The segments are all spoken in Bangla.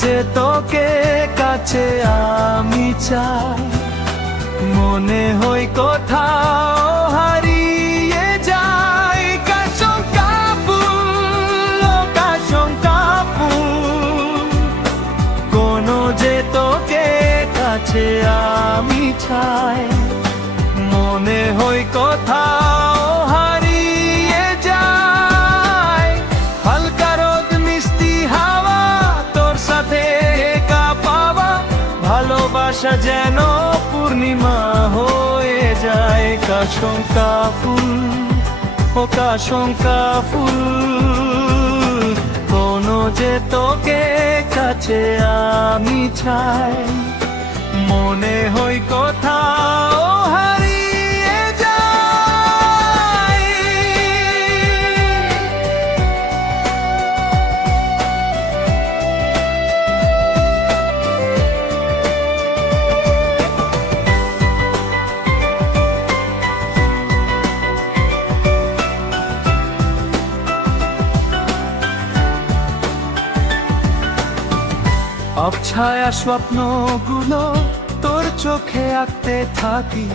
যে তোকে কাছে আমি চাই, মনে হয় কোথাও হারিয়ে যায়। কাশঙ্কা ফুল, ও কাশঙ্কা ফুল, কোনো যে তোকে কাছে আমি চাই, মনে হয় কোথাও হারিয়ে যায়। হালকা রোদ মিষ্টি হাওয়া, তোর সাথে একা পাওয়া, ভালোবাসা যেন পূর্ণিমা হয়ে যায়। কাশঙ্কা ফুল, ও কাশঙ্কা ফুল, কোনো যে তোকে কাছে আমি চাই, মনে হয় কোথাও হারিয়ে যায়। অবছায়া স্বপ্নগুলো তোর চোখে আঁকতে থাকি,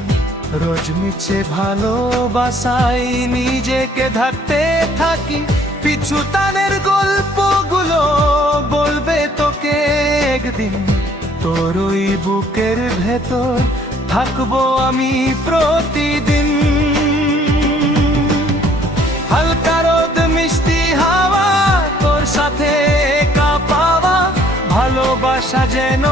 রোজ মিছে ভালোবাসায় নিজেকে ঢাকতে থাকি। পিছু টানের গল্পগুলো বলবে তোকে একদিন, তোর ওই বুকের ভেতর থাকবো আমি প্রতিদিন। হালকা রোদ মিষ্টি হাওয়া, তোর সাথে একা পাওয়া, ভালোবাসা যেন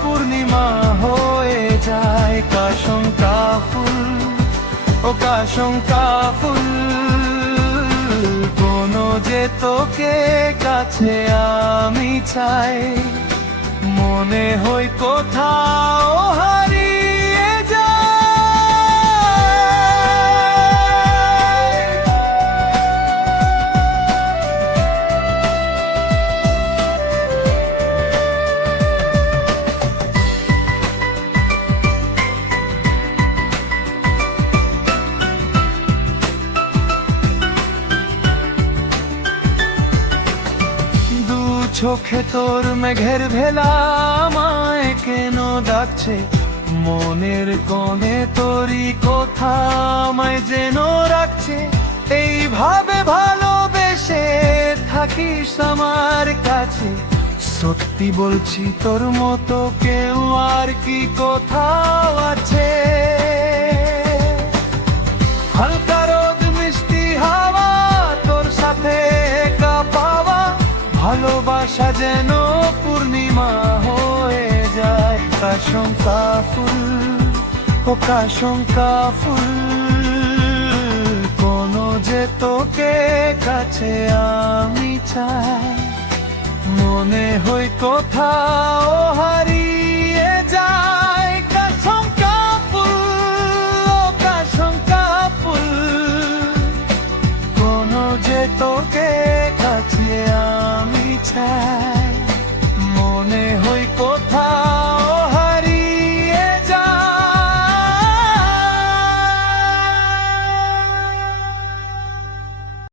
পূর্ণিমা হয়ে যায়। কাশঙ্কা ফুল, ও কাশঙ্কা ফুল, কোনো যে তোকে কাছে আমি চাই, মনে হয় কোথাও হারিয়ে যায়। চোখে তোর মেঘের ভেলা আমায় কেন ডাকছে, মনের কোণে তোরই কথা আমায় যেন রাখছে। এইভাবে ভালোবেসে থাকিস আমার কাছে, সত্যি বলছি তোর মতো কেউ আর কি কোথাও আছে। হালকা রোদ মিষ্টি হাওয়া, তোর সাথে একা পাওয়া, ভালোবাসা যেন পূর্ণিমা হয়ে যায়। কাশঙ্কা ফুল, ও কাশঙ্কা ফুল, কোনো যে তোকে কাছে আমি চাই, মনে হয় কোথাও হারিয়ে